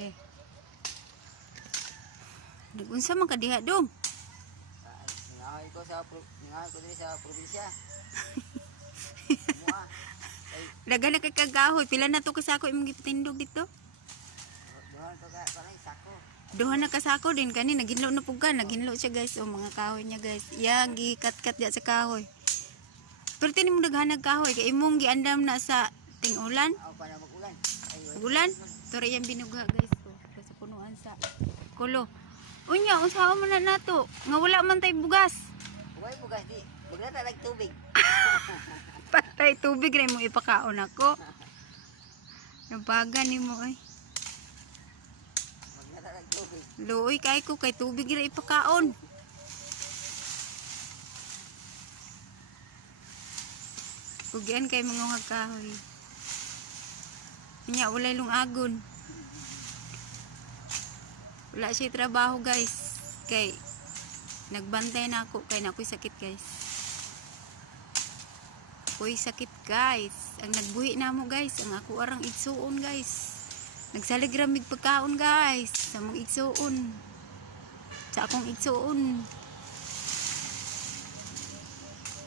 Eh. Unsa man ka diha dong? Ningahoy ko diri sa probinsya. Mua. Dagan na kay kagahoy. Pila na to kasako imong gipatindog dito? Dohan to ka kanay sako. Duha na kasako din kani naghinlo na puga, naghinlo siya guys. O mga kahoy niya guys. Iya gikat-kat diya sa kahoy. Pero tini mo daghanag kahoy kay imong giandam na sa ting-ulan. Aw pa na mag-ulan. Ulan? Toro yang binugha guys. O, sa punuan sa kulo. Unya, unsa man na nato? Nga wala man tay bugas. Uy bugas di. Maglata lag tubig. Patay tubig rin mo ipakaon ako. Nabagan ni mo ay. Maglata lag tubig. Luoy kay ko kay tubig rin ipakaon. Pugian kay mga kahoy. Nya walay lungagon. Wala siya trabaho guys. Kay nagbantay na ako kay nakoy sakit guys. Ako'y sakit guys. Ang nagbuhi na mo guys. Ang ako arang igsuon guys. Nagsalig ramig pagkaon guys. Sa mong igsuon. Sa akong igsuon.